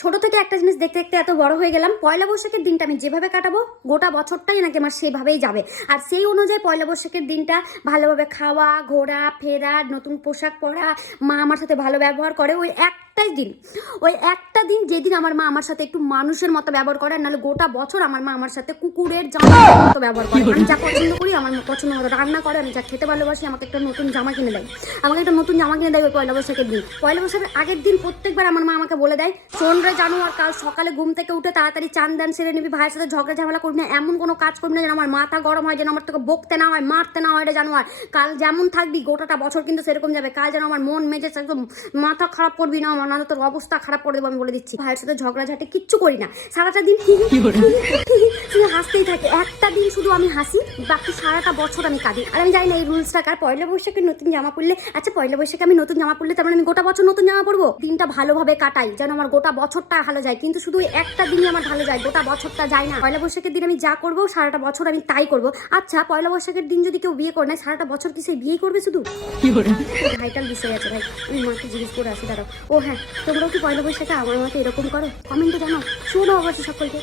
ছোট থেকে একটা জিনিস দেখতে দেখতে এত বড় হয়ে গেলাম, পয়লা বৈশাখের দিনটা আমি যেভাবে কাটাবো গোটা বছরটাই নাকি আমার সেভাবেই যাবে। আর সেই অনুযায়ী পয়লা বৈশাখের দিনটা ভালোভাবে খাওয়া, ঘোরা ফেরা, নতুন পোশাক পরা, মা আমার সাথে ভালো ব্যবহার করে। ওই একটা দিন যেদিন আমার মা আমার সাথে একটু মানুষের মতো ব্যবহার করে, নাহলে গোটা বছর আমার মা আমার সাথে কুকুরের জামার মতো ব্যবহার করে। আমি যা পছন্দ করি, আমার পছন্দ মতো রান্না করে, আমি যা খেতে ভালোবাসি, আমাকে একটা নতুন জামা কিনে দেয়। আমাকে একটা নতুন জামা কিনে দেয় ওই পয়লা বৈশাখের দিন। পয়লা বৈশাখের আগের দিন প্রত্যেকবার আমার মা আমাকে বলে দেয়, শোন রে জানো, আর কাল সকালে ঘুম থেকে উঠে তাড়াতাড়ি চান দান সেরে নিবি, ভাইয়ের সাথে ঝগড়া ঝামেলা করবি না, এমন কোনো কাজ করবি না যেন আমার মাথা গরম হয়, যেন আমার তোকে বকতে না হয়, মারতে না হয় রে জানো। আর কাল যেমন থাকবি গোটাটা বছর কিন্তু সেরকম যাবে। কাল যেন আমার মন মেজে একদম মাথা খারাপ করবি না, আমার না তোর অবস্থা খারাপ করে দেবো, আমি বলে দিচ্ছি। ভাইয়ের সাথে ঝগড়াঝাটি কিচ্ছু করি না, সারাটা দিন শুধু হাসতেই থাকে। একটা দিন শুধু আমি হাসি, বাকি সারাটা বছর আমি কাঁদি। আর আমি জানি না এই রুলসটা কার। পয়লা বৈশাখে নতুন জামা পরলে, আচ্ছা পয়লা বৈশাখে আমি নতুন জামা পরলে তার মানে আমি গোটা বছর নতুন জামা পরবো? দিনটা ভালোভাবে কাটাই যেন আমার গোটা বছরটা ভালো যায়, কিন্তু শুধু একটা দিনই আমার ভালো যায়, গোটা বছরটা যায় না। পয়লা বৈশাখের দিন আমি যা করবো সারাটা বছর আমি তাই করবো। আচ্ছা পয়লা বৈশাখের দিন যদি কেউ বিয়ে করে নেয়, সারাটা বছর কি সে বিয়েই করবে শুধু? ভাইটাল বিষয় আছে ভাই, আমি মাকে জিজ্ঞেস করে আসি দাঁড়াও। ও হ্যাঁ, তোমরাও কি পয়লা বৈশাখে আমার মাকে এরকম করো? কমেন্টে জানাও। শোনো অবশ্যই সকলকে।